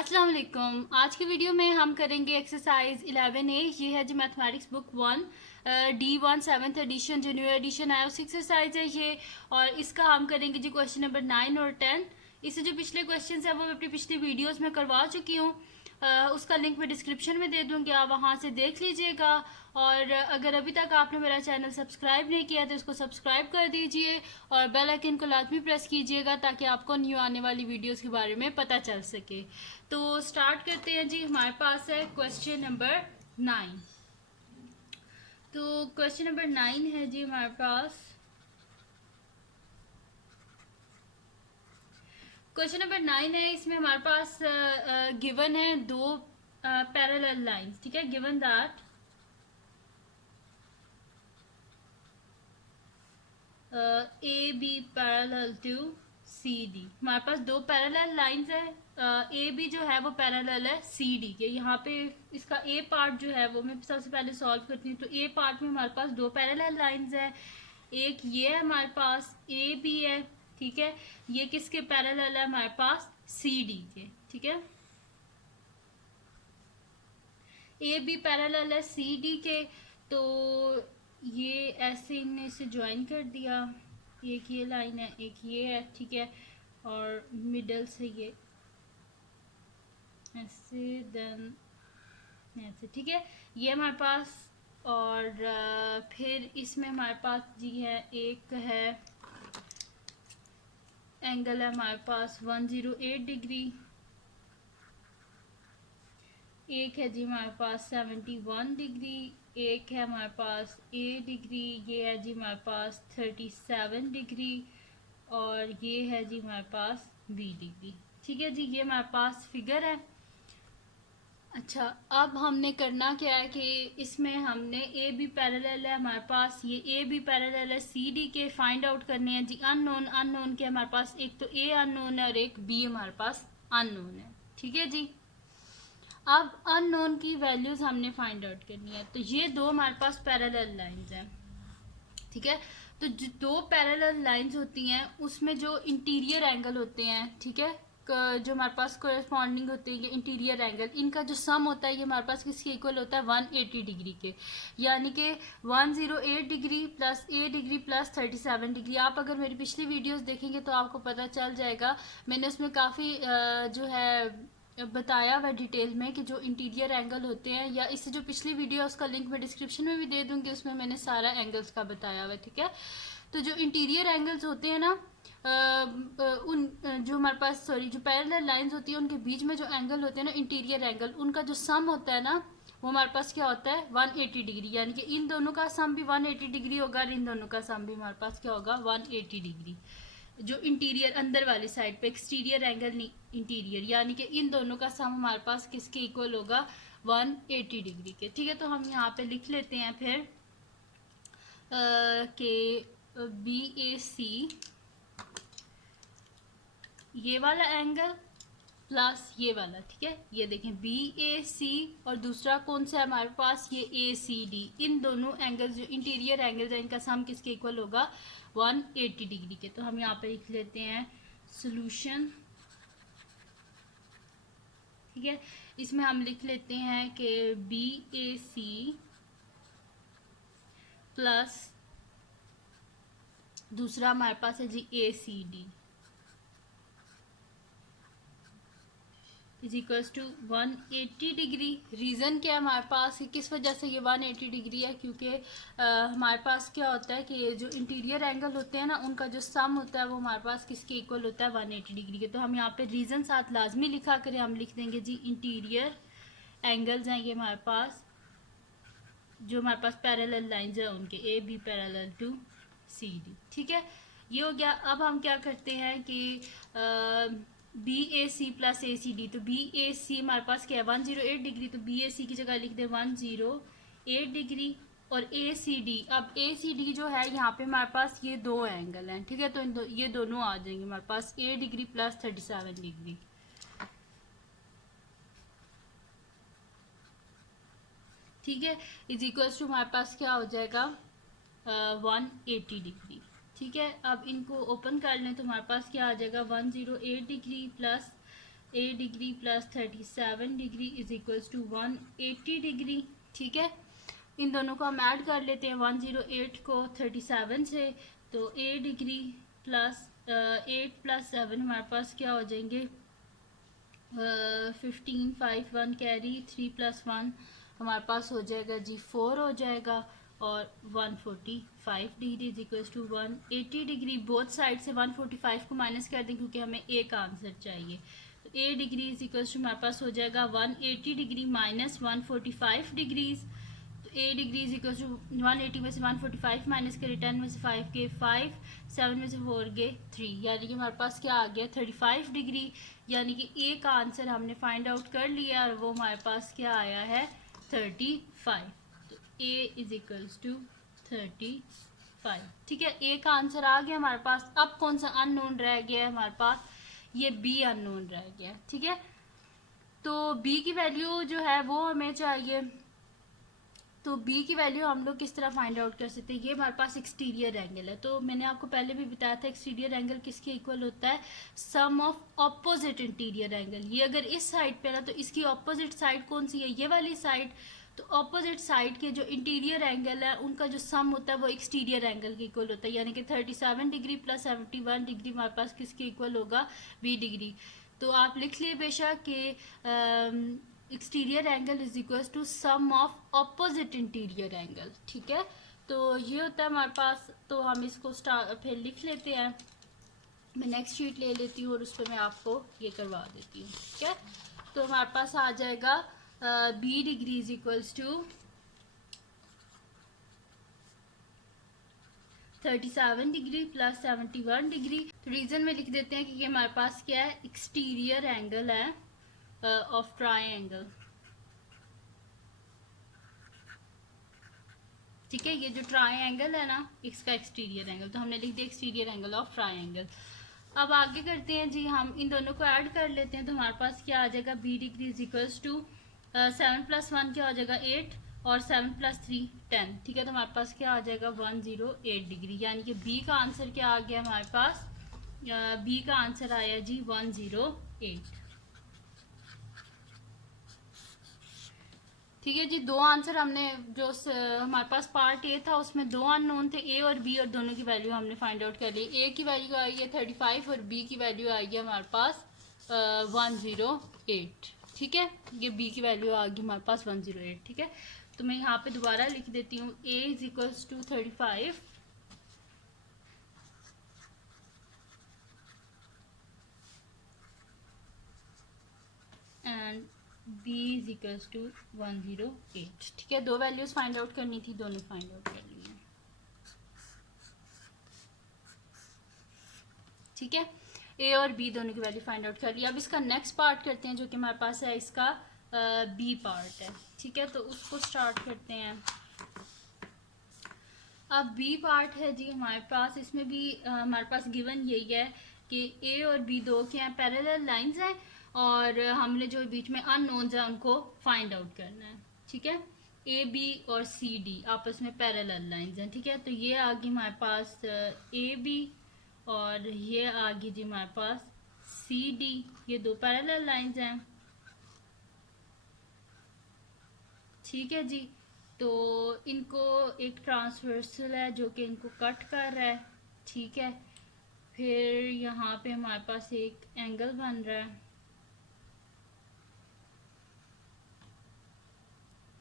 अस्सलाम वालेकुम। आज की वीडियो में हम करेंगे एक्सरसाइज 11A। ये है जी mathematics book 1 D1 7th edition जो न्यू एडिशन आया उस एक्सरसाइज है ये। और इसका हम करेंगे जी क्वेश्चन नंबर 9 और 10। इससे जो पिछले क्वेश्चन है वो मैं अपनी पिछली वीडियोस में करवा चुकी हूँ। उसका लिंक मैं डिस्क्रिप्शन में दे दूँगी, आप वहाँ से देख लीजिएगा। और अगर अभी तक आपने मेरा चैनल सब्सक्राइब नहीं किया तो इसको सब्सक्राइब कर दीजिए और बेल आइकन को लाजमी प्रेस कीजिएगा ताकि आपको न्यू आने वाली वीडियोस के बारे में पता चल सके। तो स्टार्ट करते हैं जी। हमारे पास है क्वेश्चन नंबर 9। तो क्वेश्चन नंबर 9 है जी हमारे पास। क्वेश्चन नंबर 9 है, इसमें हमारे पास गिवन है दो पैरेलल लाइंस। ठीक है, given that A B parallel to C D. हमारे पास दो पैरेलल लाइंस है। ए बी जो है वो पैरेलल है सी डी के। यहाँ पे इसका ए पार्ट जो है वो मैं सबसे पहले सॉल्व करती हूँ। तो ए पार्ट में हमारे पास दो पैरेलल लाइंस है। एक ये है हमारे पास ए बी है, ठीक है। ये किसके पैरेलल है? हमारे पास सी डी के, ठीक है। ए बी पैरेलल है सी डी के। तो ये ऐसे इनने इसे ज्वाइन कर दिया। एक ये लाइन है, एक ये है, ठीक है। और मिडल से ये ऐसे, देन ऐसे, ठीक है। ये हमारे पास। और फिर इसमें हमारे पास जी है, एक है एंगल है हमारे पास 108 डिग्री। एक है जी हमारे पास 71 डिग्री। एक है हमारे पास ए डिग्री। ये है जी हमारे पास 37 डिग्री। और ये है जी हमारे पास बी डिग्री, ठीक है जी। ये हमारे पास फिगर है। अच्छा, अब हमने करना क्या है कि इसमें हमने ए बी पैरेलल है हमारे पास, ये ए बी पैरेलल है सी डी के। फाइंड आउट करने हैं जी अननोन। अननोन के हमारे पास एक तो ए अननोन है और एक बी हमारे पास अननोन है, ठीक है जी। अब अननोन की वैल्यूज हमने फाइंड आउट करनी है। तो ये दो हमारे पास पैरेलल लाइंस हैं, ठीक है। तो जो दो पैरेलल लाइंस होती हैं उसमें जो इंटीरियर एंगल होते हैं, ठीक है, जो हमारे पास कोरस्पॉन्डिंग होते हैं ये इंटीरियर एंगल, इनका जो सम होता है ये हमारे पास किसके इक्वल होता है? 180 डिग्री के। यानी कि 108 degree plus a degree plus 37 degree. आप अगर मेरी पिछली वीडियोस देखेंगे तो आपको पता चल जाएगा, मैंने उसमें काफ़ी जो है बताया हुआ डिटेल में कि जो इंटीरियर एंगल होते हैं, या इससे जो पिछली वीडियो है उसका लिंक मैं डिस्क्रिप्शन में भी दे दूंगी, उसमें मैंने सारा एंगल्स का बताया हुआ है, ठीक है। तो जो इंटीरियर एंगल्स होते हैं ना, जो हमारे पास जो पैरेलल लाइंस होती है उनके बीच में जो एंगल होते हैं ना, इंटीरियर एंगल, उनका जो सम होता है ना वो हमारे पास क्या होता है? 180 डिग्री। यानी कि इन दोनों का सम भी 180 डिग्री होगा और इन दोनों का सम भी हमारे पास क्या होगा? 180 डिग्री। जो इंटीरियर अंदर वाली साइड पे, एक्सटीरियर एंगल नहीं, इंटीरियर, यानी कि इन दोनों का सम हमारे पास किसके इक्वल होगा? 180 डिग्री के, ठीक है। तो हम यहाँ पे लिख लेते हैं फिर के बी ए सी ये वाला एंगल प्लस ये वाला, ठीक है। ये देखें बी ए सी और दूसरा कौन सा है हमारे पास? ये ए सी डी। इन दोनों एंगल्स जो इंटीरियर एंगल्स हैं इनका सम किसके इक्वल होगा? 180 डिग्री के। तो हम यहाँ पे लिख लेते हैं सॉल्यूशन, ठीक है। इसमें हम लिख लेते हैं कि बी ए सी प्लस दूसरा हमारे पास है जी A C D is equals to 180 degree. Reason क्या है हमारे पास कि किस वजह से ये 180 डिग्री है? क्योंकि हमारे पास क्या होता है कि जो इंटीरियर एंगल होते हैं ना उनका जो सम होता है वो हमारे पास किसके इक्वल होता है? 180 डिग्री के। तो हम यहाँ पे रीज़न साथ लाजमी लिखा करें। हम लिख देंगे जी इंटीरियर एंगल्स हैं ये हमारे पास, जो हमारे पास पैरेलल लाइंस है उनके, A B parallel to C D, ठीक है। ये हो गया। अब हम क्या करते हैं कि बी ए सी प्लस ए सी डी। तो बी ए सी हमारे पास क्या है? 108 डिग्री। तो बी ए सी की जगह लिख दे 108 डिग्री। और ए सी डी, अब ए सी डी जो है यहाँ पे हमारे पास ये दो एंगल हैं, ठीक है। तो ये दोनों आ जाएंगे हमारे पास ए डिग्री प्लस 37 डिग्री, ठीक है। इज इक्वल्स टू हमारे पास क्या हो जाएगा? 180 डिग्री, ठीक है। अब इनको ओपन कर लें तो हमारे पास क्या आ जाएगा? 108 degree plus a degree plus 37 degree is equals to 180 degree. ठीक है, इन दोनों को हम ऐड कर लेते हैं 108 को 37 से, तो ए डिग्री प्लस 8 प्लस 7 हमारे पास क्या हो जाएंगे 15 5 1 कैरी 3 प्लस 1 हमारे पास हो जाएगा जी 4 हो जाएगा, और 145 degree is equal to 180 degree. Both side से 145 को माइनस कर दें क्योंकि हमें ए का आंसर चाहिए। तो ए डिग्री इज इक्वल टू हमारे पास हो जाएगा 180 डिग्री माइनस 145 डिग्रीज। तो ए डिग्री इज इक्वल टू 180 में से 145 माइनस करें, 10 में से 5 के 5, 7 में से 4 गए 3, यानी कि हमारे पास क्या आ गया 35 डिग्री। यानी कि ए का आंसर हमने फाइंड आउट कर लिया और वो हमारे पास क्या आया है 35। तो ए इज इक्वल्स टू 35। ठीक है, ए का आंसर आ गया हमारे पास। अब कौन सा अननोन रह गया है हमारे पास, ये बी अननोन रह गया। ठीक है, तो बी की वैल्यू जो है वो हमें चाहिए। तो बी की वैल्यू हम लोग किस तरह फाइंड आउट कर सकते हैं, ये हमारे पास एक्सटीरियर एंगल है। तो मैंने आपको पहले भी बताया था एक्सटीरियर एंगल किसके इक्वल होता है, सम ऑफ ऑपोजिट इंटीरियर एंगल। ये अगर इस साइड पे है तो इसकी ऑपोजिट साइड कौन सी है, ये वाली साइड। तो ऑपोजिट साइड के जो इंटीरियर एंगल है उनका जो सम होता है वो एक्सटीरियर एंगल के इक्वल होता है, यानी कि 37 डिग्री प्लस 71 डिग्री हमारे पास किसके इक्वल होगा 20 डिग्री। तो आप लिख लिए बेशक कि exterior angle is equal to sum of opposite interior angle. ठीक है, तो ये होता है हमारे पास। तो हम इसको फिर लिख लेते हैं। मैं नेक्स्ट शीट ले लेती हूँ और उस पर मैं आपको ये करवा देती हूँ। ठीक है, तो हमारे पास आ जाएगा b degree is equals to 37 degree plus 71 degree. तो रीजन में लिख देते हैं कि ये हमारे पास क्या है एक्सटीरियर एंगल है ऑफ ट्रायंगल। ठीक है, ये जो ट्रायंगल है ना इसका एक्सटीरियर एंगल, तो हमने लिख दिया एक्सटीरियर एंगल ऑफ ट्रायंगल। अब आगे करते हैं जी, हम इन दोनों को ऐड कर लेते हैं। तो हमारे पास क्या आ जाएगा b degree is equals to 7 plus 1 क्या हो जाएगा 8 और 7 प्लस 3 10। ठीक है, तो हमारे पास क्या आ जाएगा 108 डिग्री, यानी कि बी का आंसर क्या आ गया हमारे पास, बी का आंसर आया जी 108। ठीक है जी, दो आंसर हमने जो हमारे पास पार्ट ए था उसमें दो अननोन थे, ए और बी, और दोनों की वैल्यू हमने फाइंड आउट कर ली। ए की वैल्यू आई है 35 और बी की वैल्यू आई है हमारे पास 108। ठीक है, ये बी की वैल्यू आ गई हमारे पास 108। ठीक है, तो मैं यहाँ पे दोबारा लिख देती हूँ A is equals to 35 and b is equals to 108। ठीक है, दो वैल्यूज फाइंड आउट करनी थी, दोनों फाइंड आउट कर ली है। ठीक है, ए और बी दोनों की वैल्यू फाइंड आउट कर लिया। अब इसका नेक्स्ट पार्ट करते हैं जो कि हमारे पास है, इसका बी पार्ट है। ठीक है, तो उसको स्टार्ट करते हैं। अब बी पार्ट है जी हमारे पास, इसमें भी हमारे पास गिवन यही है कि ए और बी दो क्या हैं पैरेलल लाइंस हैं, और हमने जो बीच में अननोन्स हैं उनको फाइंड आउट करना है। ठीक है, ए बी और सी डी आपस में पैरेलल लाइंस हैं। ठीक है, तो ये आ गई हमारे पास ए बी और ये आ गई जी हमारे पास सी डी, ये दो पैरेलल लाइंस हैं। ठीक है जी, तो इनको एक ट्रांसवर्सल है जो कि इनको कट कर रहा है। ठीक है, फिर यहाँ पे हमारे पास एक एंगल बन रहा है।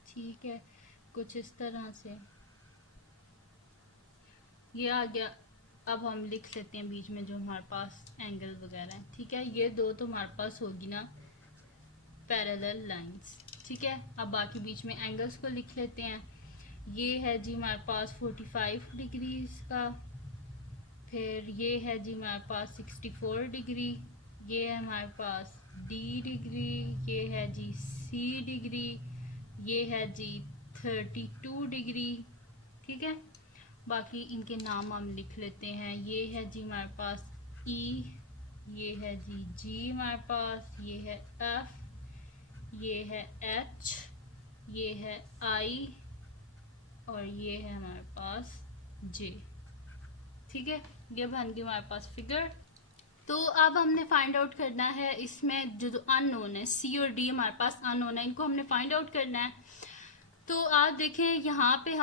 ठीक है, कुछ इस तरह से ये आ गया। अब हम लिख लेते हैं बीच में जो हमारे पास एंगल वगैरह है। ठीक है, ये दो तो हमारे पास होगी ना पैरेलल लाइंस। ठीक है, अब बाकी बीच में एंगल्स को लिख लेते हैं। ये है जी हमारे पास 45 डिग्रीज का, फिर ये है जी हमारे पास 64 डिग्री, ये है हमारे पास डी डिग्री, ये है जी सी डिग्री, ये है जी 32 डिग्री। ठीक है, बाकी इनके नाम हम लिख लेते हैं। ये है जी हमारे पास ई, ये है जी हमारे पास, ये है एफ, ये है एच, ये है आई और ये है हमारे पास जे। ठीक है, ये बन गई हमारे पास फिगर। तो अब हमने फाइंड आउट करना है इसमें जो जो अननोन है, सी और डी हमारे पास अननोन है, इनको हमने फाइंड आउट करना है। तो आप देखें यहाँ पे ये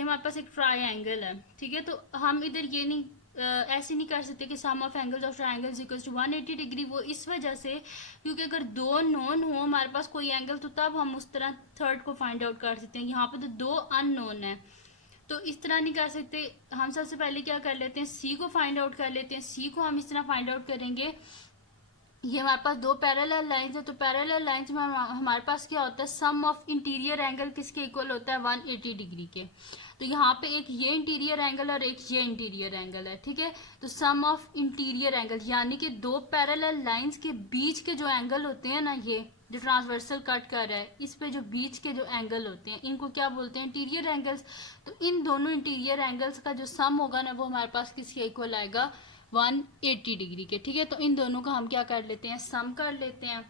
हमारे पास एक ट्राइंगल है, ठीक है। तो हम इधर ये नहीं ऐसे नहीं कर सकते कि sum of angles of triangles equals to 180 degree. वो इस वजह से क्योंकि अगर दो नोन हो हमारे पास कोई एंगल तो तब हम उस तरह थर्ड को फाइंड आउट कर सकते हैं। यहाँ पे तो दो अननोन है तो इस तरह नहीं कर सकते। हम सबसे पहले क्या कर लेते हैं, सी को फाइंड आउट कर लेते हैं। सी को हम इस तरह फाइंड आउट करेंगे, ये हमारे पास दो पैरेलल लाइंस है, तो पैरेलल लाइंस में हमारे पास क्या होता है, सम ऑफ इंटीरियर एंगल किसके इक्वल होता है, 180 डिग्री के। तो यहाँ पे एक ये इंटीरियर एंगल और एक ये इंटीरियर एंगल है, ठीक है। तो सम ऑफ इंटीरियर एंगल यानी कि दो पैरेलल लाइंस के बीच के जो एंगल होते हैं ना, ये जो ट्रांसवर्सल कट कर रहा है इस पे जो बीच के जो एंगल होते हैं इनको क्या बोलते हैं, इंटीरियर एंगल्स। तो इन दोनों इंटीरियर एंगल्स का जो सम होगा ना वो हमारे पास किसके इक्वल आएगा, 180 डिग्री के, ठीक है। तो इन दोनों का हम क्या कर लेते हैं, सम कर लेते हैं।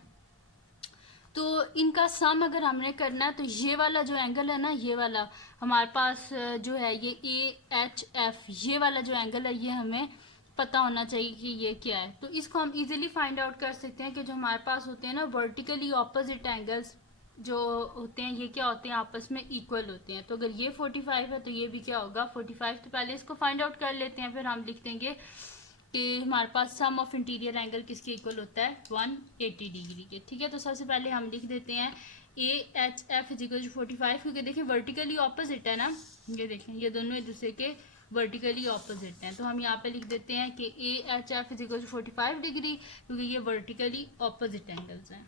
तो इनका सम अगर हमने करना है तो ये वाला जो एंगल है ना, ये वाला हमारे पास जो है ये AHF, ये वाला जो एंगल है ये हमें पता होना चाहिए कि ये क्या है। तो इसको हम इजीली फाइंड आउट कर सकते हैं कि जो हमारे पास होते हैं ना वर्टिकली ऑपोजिट एंगल्स जो होते हैं ये क्या होते हैं, आपस में इक्वल होते हैं। तो अगर ये 45 है तो ये भी क्या होगा 45। तो पहले इसको फाइंड आउट कर लेते हैं, फिर हम लिख देंगे कि हमारे पास सम ऑफ इंटीरियर एंगल किसके इक्वल होता है, 180 डिग्री के, ठीक है। तो सबसे पहले हम लिख देते हैं AHF इज इक्वल टू 45, क्योंकि देखें वर्टिकली ऑपोजिट है ना, ये देखें ये दोनों एक दूसरे के वर्टिकली ऑपोजिट हैं। तो हम यहाँ पे लिख देते हैं कि AHF is equal to 45 degree, क्योंकि ये वर्टिकली ऑपोजिट एंगल्स हैं।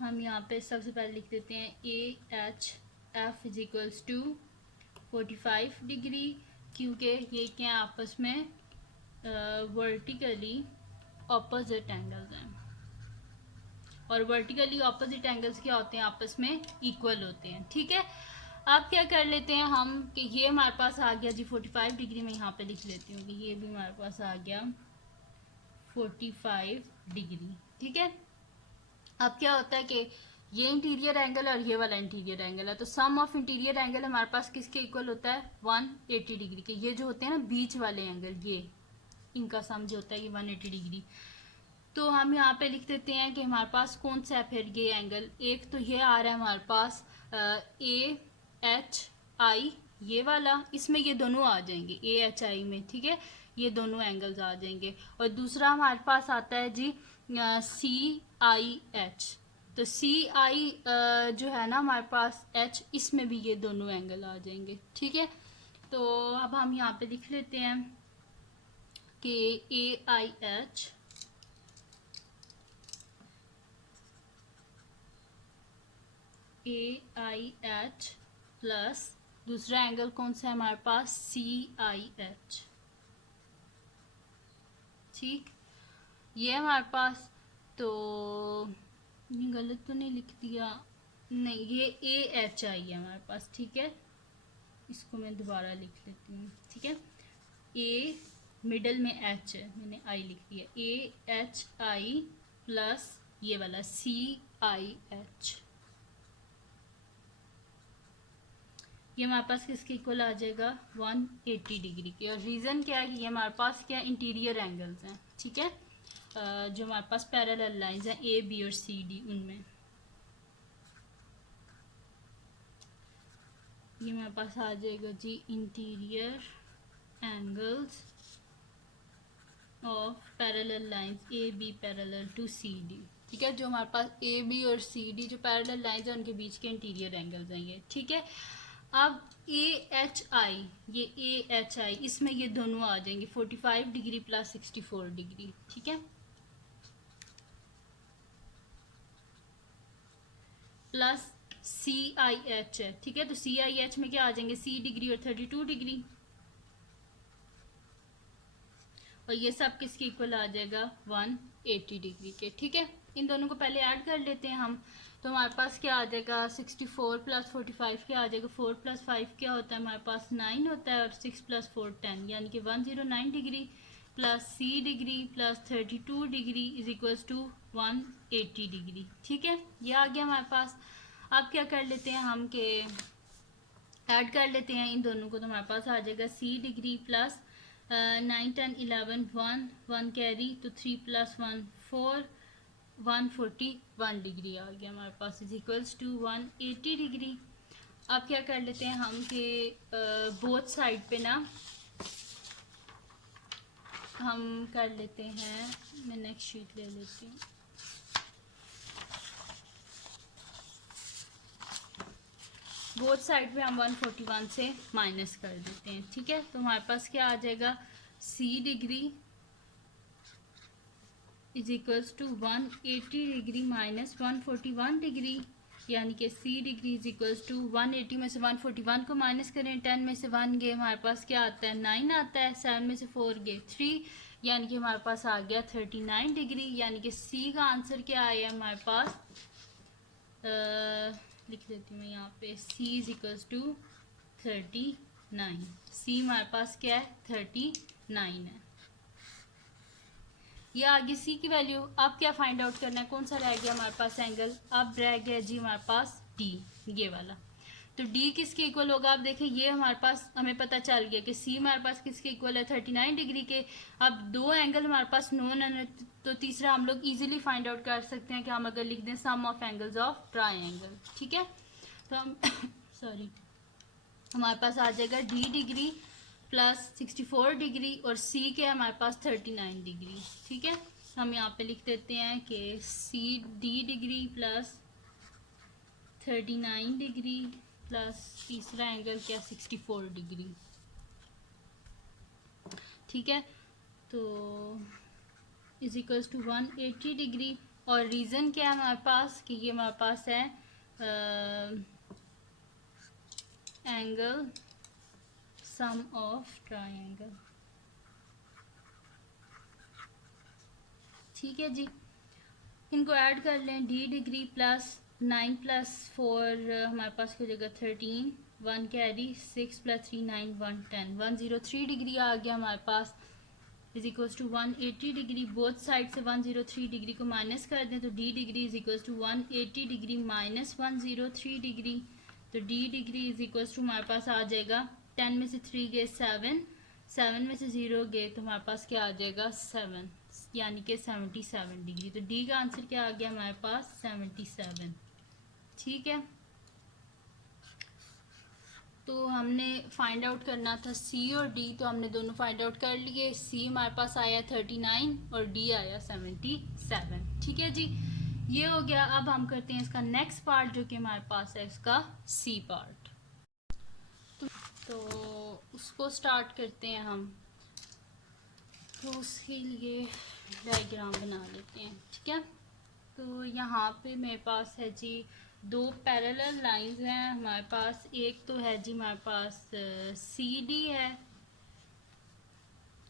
हम यहाँ पे सबसे पहले लिख देते हैं AHF is equals to 45 degree, क्योंकि ये क्या आपस में वर्टिकली ऑपोजिट एंगल्स हैं, और वर्टिकली ऑपोजिट एंगल्स क्या होते हैं, आपस में इक्वल होते हैं, ठीक है। अब क्या कर लेते हैं हम कि ये हमारे पास आ गया जी 45 डिग्री, में यहाँ पे लिख लेती हूँ कि ये भी हमारे पास आ गया 45 डिग्री, ठीक है। अब क्या होता है कि ये इंटीरियर एंगल और ये वाला इंटीरियर एंगल है, तो सम ऑफ इंटीरियर एंगल हमारे पास किसके इक्वल होता है, 180 डिग्री के। ये जो होते हैं ना बीच वाले एंगल, ये इनका सम जो होता है ये 180 डिग्री। तो हम यहाँ पे लिख देते हैं कि हमारे पास कौन सा है फिर ये एंगल, एक तो ये आ रहा है हमारे पास AHI, ये वाला, इसमें ये दोनों आ जाएंगे AHI में, ठीक है, ये दोनों एंगल्स आ जाएंगे। और दूसरा हमारे पास आता है जी CIH, तो CI जो है ना हमारे पास H, इसमें भी ये दोनों एंगल आ जाएंगे, ठीक है। तो अब हम यहाँ पे लिख लेते हैं कि AIH प्लस दूसरा एंगल कौन सा है हमारे पास, CIH, ठीक। ये हमारे पास, तो ये गलत तो नहीं लिख दिया, नहीं ये AHI है हमारे पास, ठीक है। इसको मैं दोबारा लिख लेती हूँ, ठीक है। A मिडल में H है, मैंने I लिख दिया, AHI प्लस ये वाला CIH, ये हमारे पास किसके इक्वल आ जाएगा, 180 डिग्री के। और रीज़न क्या है कि ये हमारे पास क्या इंटीरियर एंगल्स हैं, ठीक है, जो हमारे पास पैरेलल लाइंस हैं AB और CD, उनमें ये हमारे पास आ जाएगा जी interior angles of parallel lines AB parallel to CD, ठीक है। जो हमारे पास AB और CD जो पैरेलल लाइंस हैं उनके बीच के इंटीरियर एंगल्स हैं ये, ठीक है। अब AHI, ये AHI, इसमें ये दोनों आ जाएंगे 45 डिग्री प्लस 64 डिग्री, ठीक है, प्लस CIH है, ठीक है। तो CIH में क्या आ जाएंगे, C डिग्री और 32 डिग्री, और ये सब किसके इक्वल आ जाएगा, 180 डिग्री के, ठीक है। इन दोनों को पहले ऐड कर लेते हैं हम, तो हमारे पास क्या आ जाएगा 64 प्लस 45 क्या आ जाएगा, 4 प्लस 5 क्या होता है हमारे पास 9 होता है, और 6 प्लस 4 10, यानी कि 109 degree plus C degree plus 32 degree is equals to 180 degree, ठीक है। ये आ गया हमारे पास। अब क्या कर लेते हैं हम कि ऐड कर लेते हैं इन दोनों को, तो हमारे पास आ जाएगा सी डिग्री प्लस 9 10 11 1 1 कैरी, तो 3 प्लस 1 4 141 डिग्री आ गया हमारे पास, इज इक्वल्स टू 180 डिग्री। अब क्या कर लेते हैं हम कि बोथ साइड पे ना हम कर लेते हैं, मैं नेक्स्ट शीट ले लेती हूँ। बोथ साइड पे हम 141 से माइनस कर देते हैं, ठीक है। तो हमारे पास क्या आ जाएगा, C degree is equals to 180 degree minus 141 degree, यानी कि C degree is equals to 180 में से 141 को माइनस करें, 10 में से 1 गए हमारे पास क्या आता है 9 आता है, 7 में से 4 गए 3, यानी कि हमारे पास आ गया 39 डिग्री। यानी कि सी का आंसर क्या आया हमारे पास, लिख देती हूँ मैं यहाँ पे, c is equals to 39। c हमारे पास क्या है 39 है। ये आगे c की वैल्यू। अब क्या फाइंड आउट करना है, कौन सा रह गया हमारे पास एंगल, अब रह गया जी हमारे पास d, ये वाला। तो d किसके इक्वल होगा, आप देखें ये हमारे पास हमें पता चल गया कि c हमारे पास किसके इक्वल है 39 डिग्री के। अब दो एंगल हमारे पास नोन है, तो तीसरा हम लोग इजीली फाइंड आउट कर सकते हैं कि हम अगर लिख दें सम ऑफ एंगल्स ऑफ ट्राइंगल, ठीक है। तो हम सॉरी हमारे पास आ जाएगा d डिग्री प्लस 64 डिग्री और c के हमारे पास 39 डिग्री, ठीक है। हम यहाँ पे लिख देते हैं कि d degree plus 39 degree plus तीसरा एंगल क्या 64 डिग्री, ठीक है। तो इज इक्वल्स टू 180 डिग्री। और रीज़न क्या है हमारे पास कि ये हमारे पास है एंगल सम ऑफ ट्राइंगल, ठीक है जी। इनको ऐड कर लें, d डिग्री प्लस 9 प्लस 4 हमारे पास हो जाएगा 13, 1 कैरी 6 प्लस 3 9 1 10, 103 डिग्री आ गया हमारे पास, is equals to 180 degree. Both side से 103 डिग्री को माइनस कर दें तो d degree is equals to 180 degree minus 103 degree, तो d degree is equals to हमारे पास आ जाएगा 10 में से 3 गए 7, 7 में से 0 गए तो हमारे पास क्या आ जाएगा 7, यानी कि 77 डिग्री। तो d का आंसर क्या आ गया हमारे पास 77, ठीक है। तो हमने फाइंड आउट करना था c और d, तो हमने दोनों फाइंड आउट कर लिए। c हमारे पास आया 39 और d आया 77, ठीक है जी। ये हो गया। अब हम करते हैं इसका नेक्स्ट पार्ट जो कि हमारे पास है इसका c पार्ट। तो उसको स्टार्ट करते हैं हम। तो उसके लिए डायग्राम बना लेते हैं, ठीक है। तो यहाँ पे मेरे पास है जी दो पैरेलल लाइंस हैं हमारे पास। एक तो है जी हमारे पास सी डी है,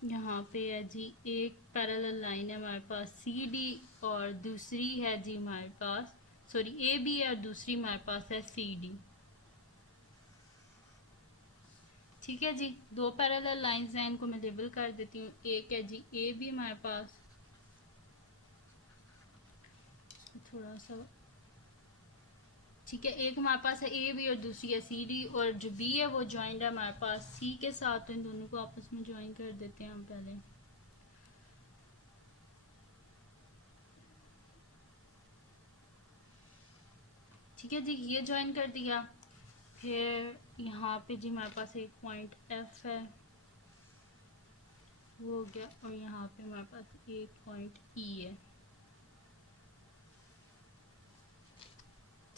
यहाँ पे है जी एक पैरेलल लाइन है हमारे पास सी डी, और दूसरी है जी हमारे पास सॉरी ए बी है और दूसरी हमारे पास है सी डी, ठीक है जी। दो पैरेलल लाइंस हैं, इनको मैं लेबल कर देती हूँ। एक है जी ए बी हमारे पास, थोड़ा सा ठीक है, एक हमारे पास है ए बी और दूसरी है सी डी, और जो बी है वो ज्वाइंट है हमारे पास सी के साथ, तो इन दोनों को आपस में ज्वाइन कर देते हैं हम पहले। ठीक है जी, ये ज्वाइन कर दिया। फिर यहाँ पे जी हमारे पास एक पॉइंट एफ है, वो हो गया, और यहाँ पे हमारे पास एक पॉइंट ई है,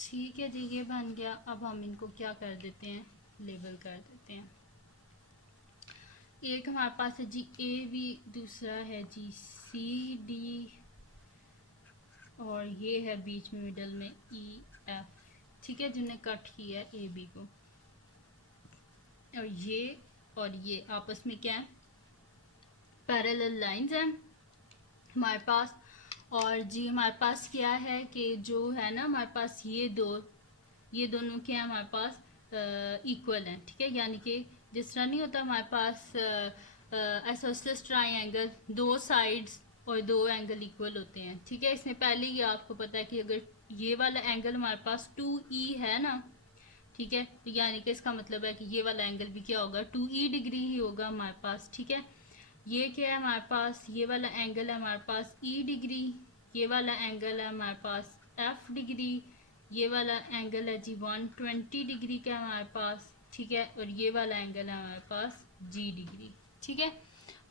ठीक है जी, ये बन गया। अब हम इनको क्या कर देते हैं, लेबल कर देते हैं। एक हमारे पास है जी ए बी, दूसरा है जी सी डी, और ये है बीच में मिडल में ई एफ, ठीक है, जिन्हें कट किया है ए बी को। और ये आपस में क्या है, पैरेलल लाइंस हैं हमारे पास। और जी हमारे पास क्या है कि जो है ना हमारे पास ये दोनों क्या है हमारे पास इक्वल हैं, ठीक है। यानी कि जिस तरह नहीं होता हमारे पास आइसोसेलेस ट्राइंगल, दो साइड्स और दो एंगल इक्वल होते हैं, ठीक है। इसमें पहले ही आपको पता है कि अगर ये वाला एंगल हमारे पास 2E है ना, ठीक है। तो यानी कि इसका मतलब है कि ये वाला एंगल भी क्या होगा, 2e डिग्री ही होगा हमारे पास। ठीक है, ये क्या है हमारे पास, ये वाला एंगल है हमारे पास e डिग्री, ये वाला एंगल है हमारे पास f डिग्री, ये वाला एंगल है जी 120 डिग्री का हमारे पास। ठीक है, और ये वाला एंगल है हमारे पास g डिग्री। ठीक है,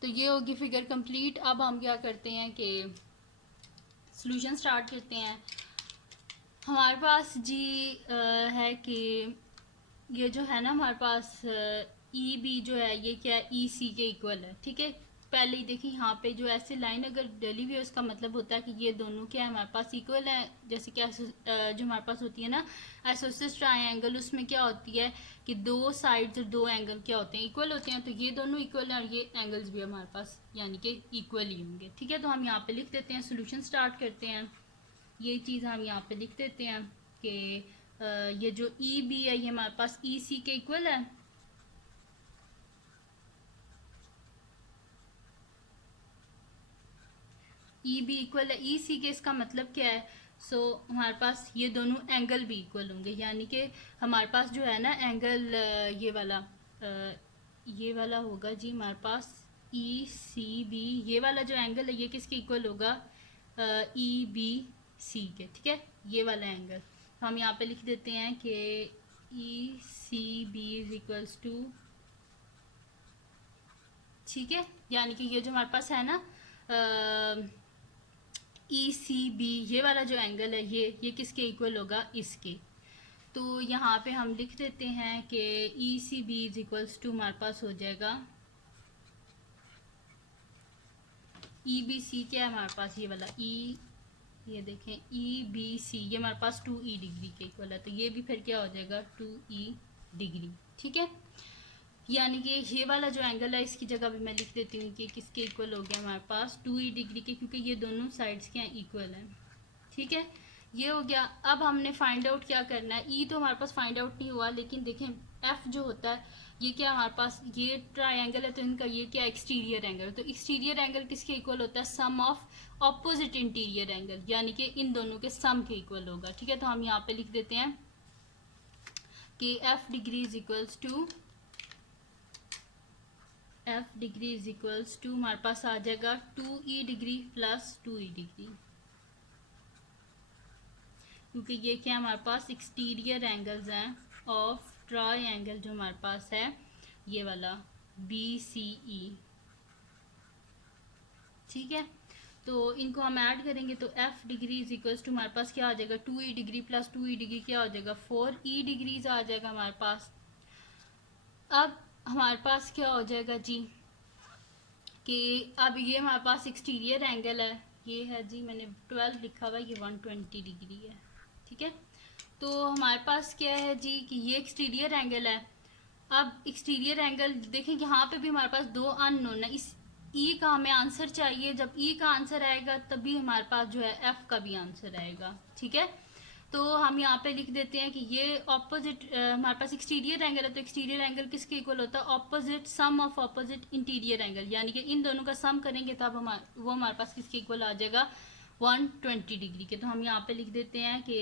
तो ये होगी फिगर कंप्लीट। अब हम क्या करते हैं कि सॉल्यूशन स्टार्ट करते हैं। हमारे पास जी है कि ये जो है ना हमारे पास ई बी जो है ये क्या है, ई सी के इक्वल है। ठीक है, पहले ही देखिए यहाँ पे जो ऐसे लाइन अगर डली हुई है उसका मतलब होता है कि ये दोनों क्या है हमारे पास इक्वल है। जैसे कि जो हमारे पास होती है ना आइसोसेलेस ट्रायंगल, उसमें क्या होती है कि दो साइड्स और दो एंगल क्या होते हैं, इक्वल होते हैं। तो ये दोनों इक्वल हैं और ये एंगल्स भी हमारे पास यानी कि इक्वल ही होंगे। ठीक है, तो हम यहाँ पे लिख देते हैं, सोल्यूशन स्टार्ट करते हैं। ये चीज़ हम यहाँ पे लिख देते हैं कि ये जो ई बी है ये हमारे पास ई सी के इक्वल है। ई बी इक्वल है ई सी के, इसका मतलब क्या है, हमारे पास ये दोनों एंगल भी इक्वल होंगे। यानी कि हमारे पास जो है ना एंगल ये वाला होगा जी हमारे पास ई सी बी, ये वाला जो एंगल है ये किसके इक्वल होगा, ई बी सी के। ठीक है, ये वाला एंगल तो हम यहाँ पे लिख देते हैं कि E C B is equals to, ठीक है, यानी कि ये जो हमारे पास है ना ई सी बी, ये वाला जो एंगल है ये किसके इक्वल होगा, इसके। तो यहाँ पे हम लिख देते हैं कि E C B is equals to हमारे पास हो जाएगा ई बी सी, क्या है हमारे पास ये वाला ई, ये देखें ई बी सी, ये हमारे पास 2e डिग्री के इक्वल है। तो ये भी फिर क्या हो जाएगा 2e डिग्री। ठीक है, यानी कि ये वाला जो एंगल है इसकी जगह भी मैं लिख देती हूँ कि किसके इक्वल हो गया हमारे पास 2e डिग्री के, क्योंकि ये दोनों साइड्स के इक्वल हैं। ठीक है, ये हो गया। अब हमने फाइंड आउट क्या करना है, ई तो हमारे पास फाइंड आउट नहीं हुआ, लेकिन देखें एफ जो होता है ये क्या हमारे पास, ये ट्रायंगल है तो इनका ये क्या एक्सटीरियर एंगल, तो एक्सटीरियर एंगल किसके इक्वल होता है, सम ऑफ ऑपोजिट इंटीरियर एंगल, यानी कि इन दोनों के सम के इक्वल होगा। ठीक है, तो हम यहाँ पे लिख देते हैं कि f degree is equals to, f degree is equals to हमारे पास आ जाएगा 2e degree plus 2e degree, क्योंकि ये क्या हमारे पास एक्सटीरियर एंगल्स हैं ऑफ ट्रायंगल जो हमारे पास है ये वाला बी सी ई। ठीक है, तो इनको हम ऐड करेंगे तो f degree is equals to हमारे पास क्या आ जाएगा 2e degree plus 2e degree क्या हो जाएगा 4e डिग्रीज आ जाएगा हमारे पास। अब हमारे पास क्या हो जाएगा जी कि अब ये हमारे पास एक्सटीरियर एंगल है, ये है जी मैंने 12 लिखा हुआ है, ये 120 डिग्री है। ठीक है, तो हमारे पास क्या है जी कि ये एक्सटीरियर एंगल है। अब एक्सटीरियर एंगल देखें यहाँ पे भी हमारे पास दो अननोन है, इस ई का हमें आंसर चाहिए, जब ई का आंसर आएगा तभी हमारे पास जो है एफ का भी आंसर आएगा। ठीक है, तो हम यहाँ पे लिख देते हैं कि ये ऑपोजिट हमारे पास एक्सटीरियर एंगल है, तो एक्सटीरियर एंगल किसके इक्वल होता है, opposite sum of opposite interior angle, यानी कि इन दोनों का सम करेंगे तब वो हमारे पास किसके इक्वल आ जाएगा 120 डिग्री के। तो हम यहाँ पे लिख देते हैं कि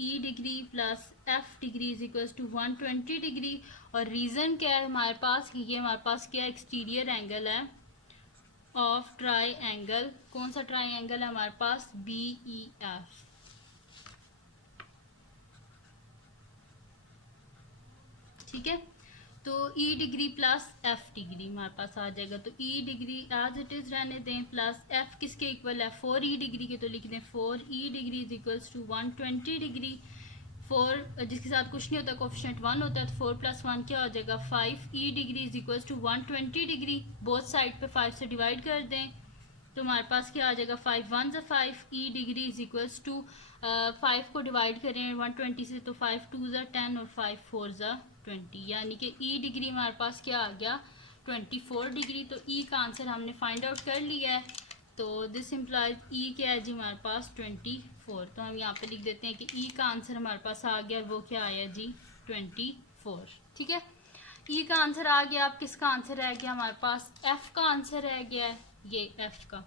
E degree plus F degree is equal to 120 degree. और रीज़न क्या है हमारे पास कि ये हमारे पास क्या एक्सटीरियर एंगल है ऑफ ट्राई एंगल, कौन सा ट्राई एंगल है हमारे पास बी ई एफ। ठीक है, तो ई डिग्री प्लस एफ डिग्री हमारे पास आ जाएगा, तो ई डिग्री एज इट इज रहने दें प्लस एफ किसके इक्वल है 4e डिग्री के, तो लिख दें 4e degree is equals to 120 degree. 4 जिसके साथ कुछ नहीं होता कोफिशिएंट 1 होता है, तो 4 प्लस 1 क्या हो जाएगा 5e degree is equals to 120 degree. Both side पे 5 से डिवाइड कर दें तो हमारे पास क्या आ जाएगा 5 1 ज़ा 5, ई डिग्री इज इक्वल्स टू 5 को डिवाइड करें 120 से तो 5 2 ज़ा 10 और 5 4 ज़ा 20, यानी कि ई डिग्री हमारे पास क्या आ गया 24 डिग्री। तो ई का आंसर हमने फाइंड आउट कर लिया है, तो दिस इम्प्लाइज ई क्या है जी हमारे पास 24। तो हम यहाँ पे लिख देते हैं कि ई का आंसर हमारे पास आ गया, वो क्या आया जी 24। ठीक है, ई का आंसर आ गया। अब किसका आंसर रह गया हमारे पास, एफ का आंसर रह गया है, ये एफ का।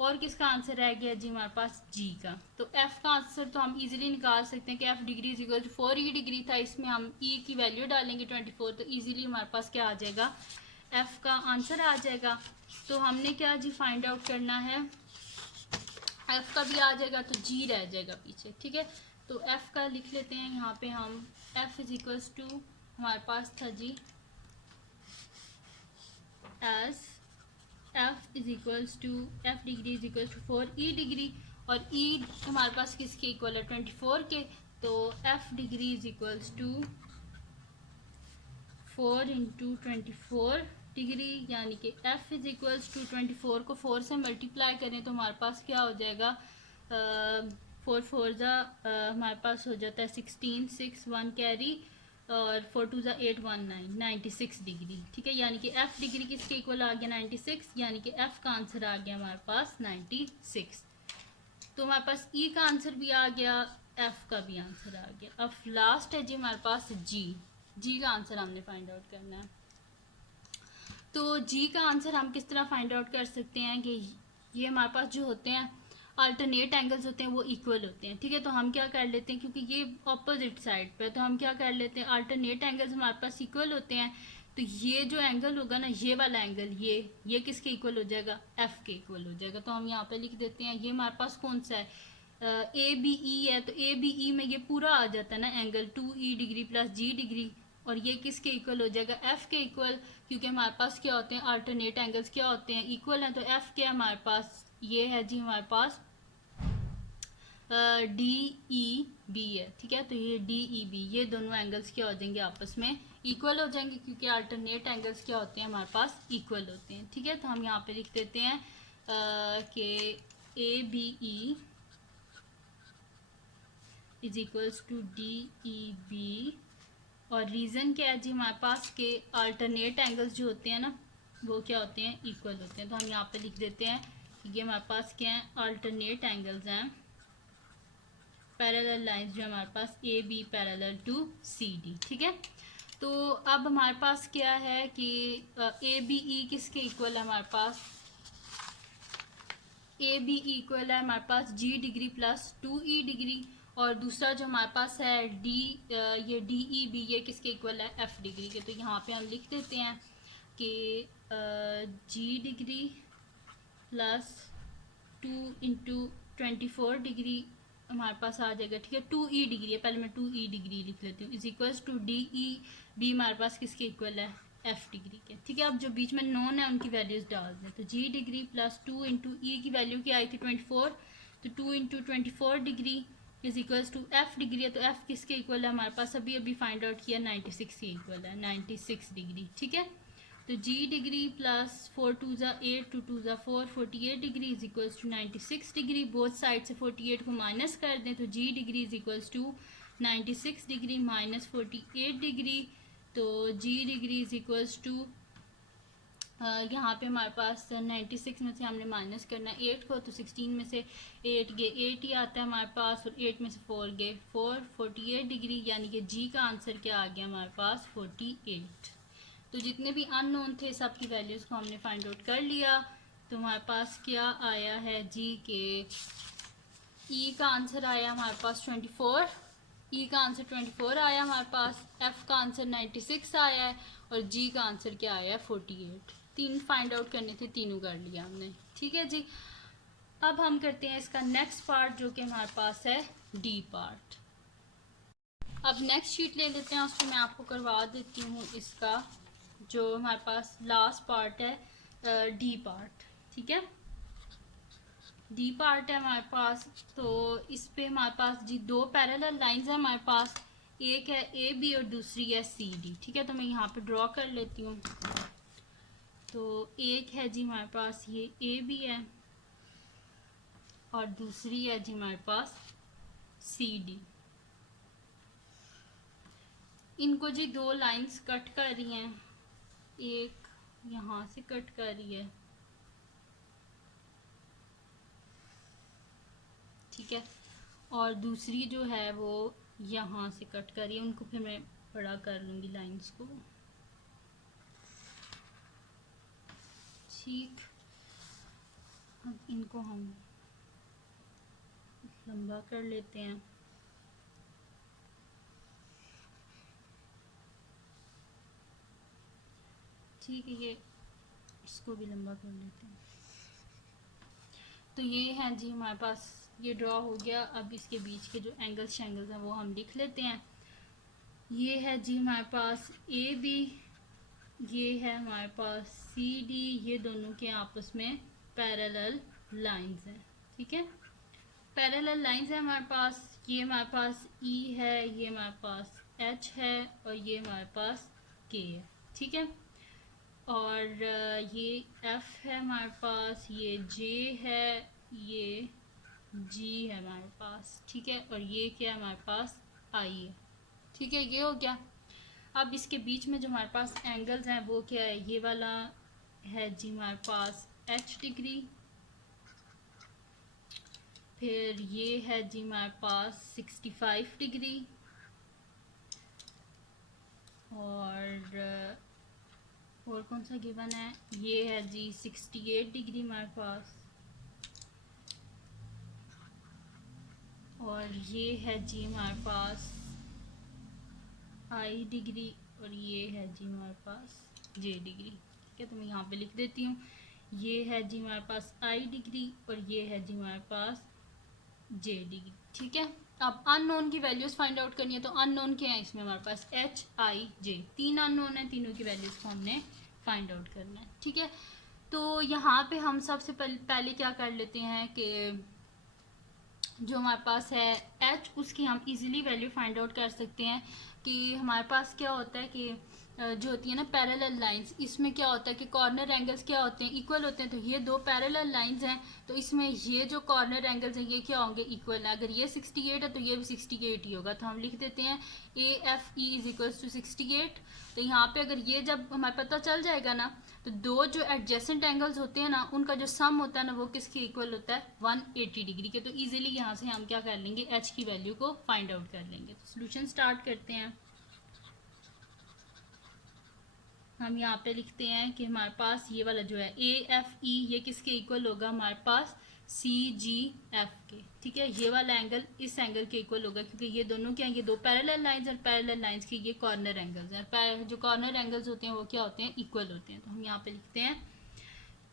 और किसका आंसर रह गया जी हमारे पास जी का। तो एफ का आंसर तो हम इजीली निकाल सकते हैं कि f degree is equal to 4 degree था, इसमें हम ई की वैल्यू डालेंगे 24, तो इजीली हमारे पास क्या आ जाएगा, एफ का आंसर आ जाएगा। तो हमने क्या जी फाइंड आउट करना है, एफ का भी आ जाएगा तो जी रह जाएगा पीछे, ठीक है। तो एफ का लिख लेते हैं यहाँ पे हम, एफ इज इक्वल्स टू हमारे पास था G S F is equals to f degree is equals to 4 degree, और ई हमारे पास किसके इक्वल है 24 के, तो f degree is equals to 4 into 24 degree, यानी कि एफ इज इक्वल्स टू 24 को 4 से मल्टीप्लाई करें तो हमारे पास क्या हो जाएगा, 4 4 ज़ा हमारे पास हो जाता है 16, 6 1 कैरी, और 4 2 ज़ा 8 1 9 96 डिग्री, ठीक है। यानी कि एफ डिग्री किसके इक्वल आ गया 96, यानी कि एफ का आंसर आ गया हमारे पास 96। तो हमारे पास ई का आंसर भी आ गया, एफ का भी आंसर आ गया। अब लास्ट है जी हमारे पास जी का आंसर हमने फाइंड आउट करना है। तो जी का आंसर हम किस तरह फाइंड आउट कर सकते हैं कि ये हमारे पास जो होते हैं अल्टरनेट एंगल्स होते हैं वो इक्वल होते हैं, ठीक है। तो हम क्या कर लेते हैं, क्योंकि ये ऑपोजिट साइड पे, तो हम क्या कर लेते हैं, अल्टरनेट एंगल्स हमारे पास इक्वल होते हैं, तो ये जो एंगल होगा ना, ये वाला एंगल, ये किसके इक्वल हो जाएगा, एफ के इक्वल हो जाएगा। तो हम यहाँ पे लिख देते हैं, ये हमारे पास कौन सा है, ए बी ई है, तो ए बी ई में ये पूरा आ जाता है ना एंगल 2 डिग्री प्लस जी डिग्री, और ये किसके इक्वल हो जाएगा, एफ के इक्वल, क्योंकि हमारे पास क्या होते हैं अल्टरनेट एंगल्स क्या होते हैं, इक्वल हैं। तो एफ क्या है हमारे पास, ये है जी हमारे पास डी ई बी है, ठीक है। तो ये डी ई बी, ये दोनों एंगल्स क्या हो जाएंगे, आपस में इक्वल हो जाएंगे, क्योंकि अल्टरनेट एंगल्स क्या होते हैं हमारे पास, इक्वल होते हैं, ठीक है। तो हम यहाँ पे लिख देते हैं कि A B E is equals to D E B, और रीज़न क्या है जी हमारे पास के अल्टरनेट एंगल्स जो होते हैं ना वो क्या होते हैं, इक्वल होते हैं। तो हम यहाँ पे लिख देते हैं कि ये हमारे पास क्या है, अल्टरनेट एंगल्स हैं, पैरेलल लाइंस जो हमारे पास A B parallel to C D, ठीक है। तो अब हमारे पास क्या है कि ए बी ई किसके इक्वल है हमारे पास, ए बी इक्वल है हमारे पास जी डिग्री प्लस 2 डिग्री, और दूसरा जो हमारे पास है ये डी ई बी, ये किसके इक्वल है, एफ डिग्री के। तो यहाँ पे हम लिख देते हैं कि जी डिग्री प्लस 2 इंटू 24 डिग्री हमारे पास आ जाएगा, ठीक है। 2 डिग्री है, पहले मैं 2 डिग्री लिख लेती हूँ, is equals to D E B हमारे पास किसके इक्वल है, एफ डिग्री के, ठीक है। अब जो बीच में नॉन है उनकी वैल्यूज डाल दें, तो जी डिग्री प्लस 2 इंटू ई की वैल्यू क्या आई थी 24, तो 2 into 24 degree is equals to f degree है, तो एफ किसके इक्वल है हमारे पास, अभी अभी फाइंड आउट किया 96 के इक्वल है, 96 डिग्री, ठीक है। तो जी डिग्री प्लस 4 2 ज़ा 8 2 2 ज़ा 4 48 degree is equals to 96 degree, both side से 48 को माइनस कर दें, तो जी degree is equals to 96 degree minus 48 degree, तो जी डिग्री इज इक्वल्स टू यहाँ पे हमारे पास 96 में से हमने माइनस करना है 8 को, तो 16 में से 8 गए 8 ही आता है हमारे पास, और 8 में से 4 गए 4, 48 डिग्री, यानी कि जी का आंसर क्या आ गया हमारे पास 48। तो जितने भी अननोन थे सब की वैल्यूज़ को हमने फाइंड आउट कर लिया। तो हमारे पास क्या आया है जी के ई का आंसर आया हमारे पास 24, ई का आंसर 24 आया हमारे पास, एफ का आंसर 96 आया है, और जी का आंसर क्या आया है 48। तीन फाइंड आउट करने थे, तीनों कर लिया हमने, ठीक है जी। अब हम करते हैं इसका नेक्स्ट पार्ट जो कि हमारे पास है डी पार्ट। अब नेक्स्ट शीट ले लेते हैं, उसमें मैं आपको करवा देती हूँ इसका जो हमारे पास लास्ट पार्ट है डी पार्ट, ठीक है। डी पार्ट है हमारे पास, तो इस पे हमारे पास जी दो पैरेलल लाइंस है हमारे पास, एक है ए बी और दूसरी है सी डी, ठीक है। तो मैं यहाँ पे ड्रॉ कर लेती हूँ। तो एक है जी हमारे पास ये ए बी है, और दूसरी है जी हमारे पास सी डी। इनको जी दो लाइंस कट कर रही हैं, एक यहाँ से कट कर रही है, ठीक है, और दूसरी जो है वो यहाँ से कट कर रही है। उनको फिर मैं बड़ा कर लूँगी लाइंस को, ठीक। अब इनको हम लंबा कर लेते हैं। ठीक है, ये इसको भी लंबा कर लेते हैं। तो ये है जी हमारे पास, ये ड्रॉ हो गया। अब इसके बीच के जो एंगल्स शेंगल्स हैं वो हम लिख लेते हैं। ये है जी हमारे पास ए बी, ये है हमारे पास सी डी, ये दोनों के आपस में पैरेलल लाइंस हैं। ठीक है, पैरेलल लाइंस है हमारे पास। ये हमारे पास ई है, ये हमारे पास एच है और ये हमारे पास के है। ठीक है, और ये एफ है हमारे पास, ये जे है, ये जी है हमारे पास। ठीक है, और ये क्या है हमारे पास, आई है। ठीक है, ये हो गया। अब इसके बीच में जो हमारे पास एंगल्स हैं वो क्या है, ये वाला है जी हमारे पास एच डिग्री, फिर ये है जी हमारे पास 65 डिग्री, और कौन सा गिवन है, ये है जी 68 डिग्री हमारे पास, और ये है जी हमारे पास आई डिग्री, और ये है जी हमारे पास जे डिग्री। ठीक है, तो मैं यहाँ पे लिख देती हूँ, ये है जी हमारे पास आई डिग्री और ये है जी हमारे पास जे डिग्री। ठीक है, अब अननोन की वैल्यूज फाइंड आउट करनी है। तो अननोन क्या है इसमें, हमारे पास एच आई जे, तीन अननोन है, तीनों की वैल्यूज को हमने फाइंड आउट करना है। ठीक है, तो यहाँ पे हम सबसे पहले क्या कर लेते हैं कि जो हमारे पास है एच, उसकी हम इजीली वैल्यू फाइंड आउट कर सकते हैं। कि हमारे पास क्या होता है कि जो होती है ना पैरेलल लाइंस, इसमें क्या होता है कि कॉर्नर एंगल्स क्या होते हैं, इक्वल होते हैं। तो ये दो पैरेलल लाइंस हैं, तो इसमें ये जो कॉर्नर एंगल्स हैं ये क्या होंगे, इक्वल है। अगर ये 68 है तो ये भी 68 ही होगा। तो हम लिख देते हैं A F E is equals to 68। तो यहाँ पे अगर ये जब हमें पता चल जाएगा ना, तो दो जो एडजेसेंट एंगल्स होते हैं ना, उनका जो सम होता है ना वो किसके इक्वल होता है, 180 डिग्री के। तो इजीली यहाँ से हम क्या कर लेंगे, एच की वैल्यू को फाइंड आउट कर लेंगे। तो सोल्यूशन स्टार्ट करते हैं। हम यहाँ पे लिखते हैं कि हमारे पास ये वाला जो है ए एफ ई, ये किसके इक्वल होगा, हमारे पास सी जी एफ के। ठीक है, ये वाला एंगल इस एंगल के इक्वल होगा, क्योंकि ये दोनों क्या हैं, ये दो पैरेलल लाइंस, और पैरेलल लाइंस के ये कॉर्नर एंगल्स हैं। जो कॉर्नर एंगल्स होते हैं वो क्या होते हैं, इक्वल होते हैं। तो हम यहाँ पे लिखते हैं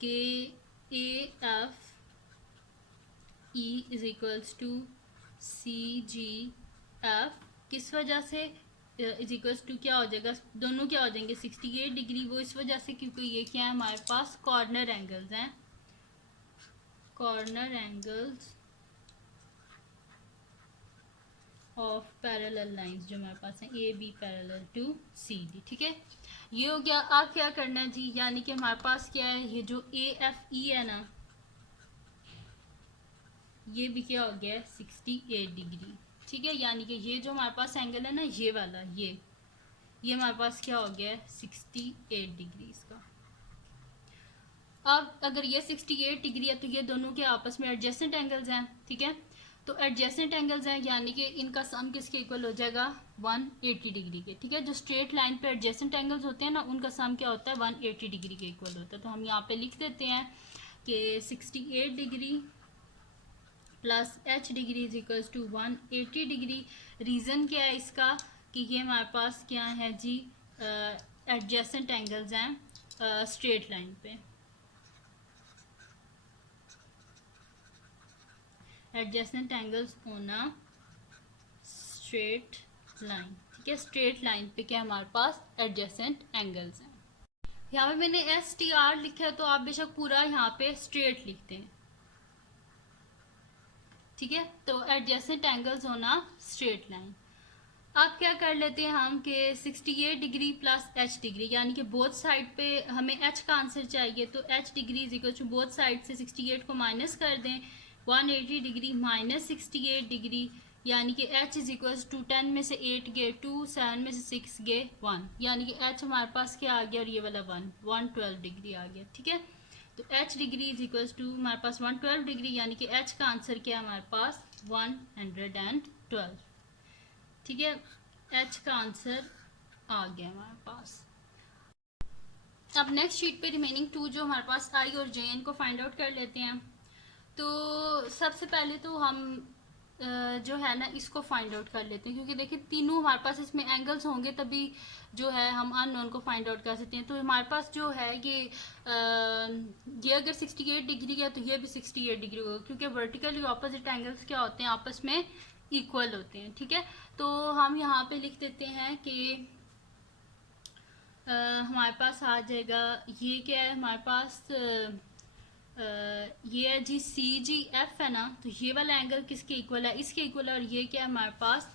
कि A F E is equals to C G F, किस वजह से इज इक्वल्स टू क्या हो जाएगा, दोनों क्या हो जाएंगे 68 डिग्री। वो इस वजह से क्योंकि ये क्या है हमारे पास कॉर्नर एंगल्स हैं, corner angles of parallel lines जो हमारे पास हैं A B parallel to C D. ठीक है, ये हो गया। अब क्या करना है जी, यानी कि हमारे पास क्या है, ये जो ए एफ ई है ना, ये भी क्या हो गया 68 डिग्री। ठीक है, यानी कि ये जो हमारे पास एंगल है ना, ये वाला, ये हमारे पास क्या हो गया 68 डिग्री इसका। अब अगर ये 68 डिग्री है तो ये दोनों के आपस में एडजेसेंट एंगल्स हैं। ठीक है, तो एडजेसेंट एंगल्स हैं, यानी कि इनका सम किसके इक्वल हो जाएगा, 180 डिग्री के। ठीक है, जो स्ट्रेट लाइन पे एडजेसेंट एंगल्स होते हैं ना, उनका सम क्या होता है, 180 डिग्री के इक्वल होता है। तो हम यहाँ पे लिख देते हैं कि 68 degree plus h degree is equals to 180 degree. Reason क्या है इसका, कि ये हमारे पास क्या है जी, एडजेसेंट एंगल्स हैं स्ट्रेट लाइन पे, एडजेसेंट एंगल्स होना स्ट्रेट लाइन। ठीक है, स्ट्रेट लाइन पे क्या हमारे पास एडजेसेंट एंगल्स हैं। यहाँ पे मैंने एस टी आर लिखा है, तो आप बेशक पूरा यहाँ पे स्ट्रेट लिखते हैं। ठीक है, तो एडजेसेंट एंगल्स होना स्ट्रेट लाइन। अब क्या कर लेते हैं हम कि 68 डिग्री प्लस एच डिग्री, यानी कि बोथ साइड पे हमें एच का आंसर चाहिए। तो H degree is equal to both side से 68 को माइनस कर दें, 180 डिग्री माइनस 68 डिग्री, यानी कि एच इज इक्वल टू 10 में से 8 गए 2, 7 में से 6 गए 1, यानी कि एच हमारे पास क्या आ गया, और ये वाला 112 डिग्री आ गया। ठीक है, तो H degree is equal to हमारे पास 112 डिग्री, यानी कि एच का आंसर क्या है हमारे पास 112। ठीक है, एच का आंसर आ गया हमारे पास। अब नेक्स्ट शीट पे रिमेनिंग टू जो हमारे पास आई और जे, इनको फाइंड आउट कर लेते हैं। तो सबसे पहले तो हम जो है ना इसको फाइंड आउट कर लेते हैं, क्योंकि देखिए तीनों हमारे पास इसमें एंगल्स होंगे तभी जो है हम अननोन को फाइंड आउट कर सकते हैं। तो हमारे पास जो है ये अगर 68 डिग्री है तो ये भी 68 डिग्री होगा, क्योंकि वर्टिकली ऑपोजिट एंगल्स क्या होते हैं, आपस में इक्वल होते हैं। ठीक है, तो हम यहाँ पे लिख देते हैं कि हमारे पास आ जाएगा, ये क्या है हमारे पास ये है जी सी जी एफ है ना, तो ये वाला एंगल किसके इक्वल है, इसके इक्वल है। और ये क्या है हमारे पास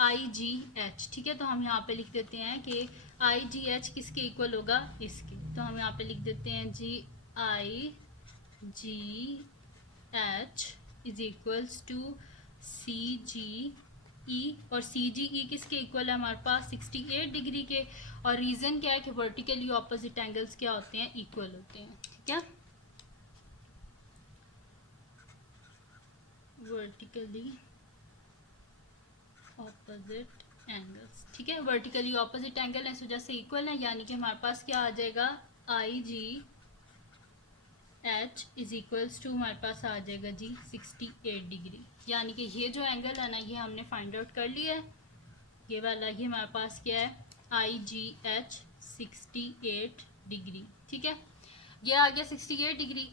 आई जी एच। ठीक है, तो हम यहाँ पे लिख देते हैं कि आई जी एच किसके इक्वल होगा, इसके। तो हम यहाँ पे लिख देते हैं जी I G H is equals to C G E, और सी जी ई किसके इक्वल है हमारे पास 68 डिग्री के। और रीज़न क्या है कि वर्टिकली ऑपोजिट एंगल्स क्या होते हैं, इक्वल होते हैं। ठीक है, वर्टिकली ऑपोजिट एंगल्स। ठीक है, वर्टिकली ऑपोजिट एंगल इस वजह से इक्वल है, यानी कि हमारे पास क्या आ जाएगा, I G H is equals to हमारे पास आ जाएगा जी 68 डिग्री। यानी कि ये जो एंगल है ना ये हमने फाइंड आउट कर लिया है। ये वाला ये हमारे पास क्या है, आई जी एच 68 डिग्री। ठीक है, ये आ गया 68 डिग्री।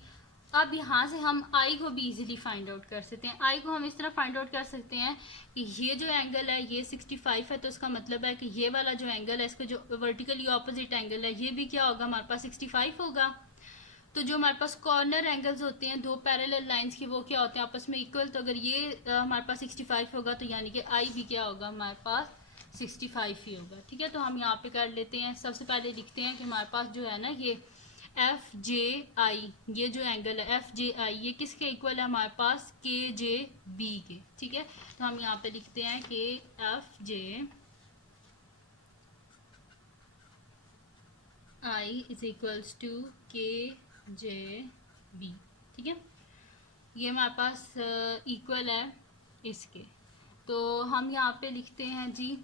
अब यहाँ से हम आई को भी इजीली फाइंड आउट कर सकते हैं। आई को हम इस तरह फाइंड आउट कर सकते हैं कि ये जो एंगल है ये 65 है, तो इसका मतलब है कि ये वाला जो एंगल है, इसका जो वर्टिकली ऑपोजिट एंगल है, ये भी क्या होगा हमारे पास 65 होगा। तो जो हमारे पास कॉर्नर एंगल्स होते हैं दो पैरेलल लाइंस की, वो क्या होते हैं आपस में इक्वल। तो अगर ये हमारे पास 65 होगा तो यानी कि आई भी क्या होगा हमारे पास 65 ही होगा। ठीक है, तो हम यहाँ पे कर लेते हैं। सबसे पहले लिखते हैं कि हमारे पास जो है ना ये एफ जे आई, ये जो एंगल है एफ जे आई, ये किसके इक्वल है हमारे पास के जे बी के। ठीक है, तो हम यहाँ पे लिखते हैं कि F J I is equals to K J B. ठीक है, ये हमारे पास इक्वल है इसके। तो हम यहाँ पे लिखते हैं जी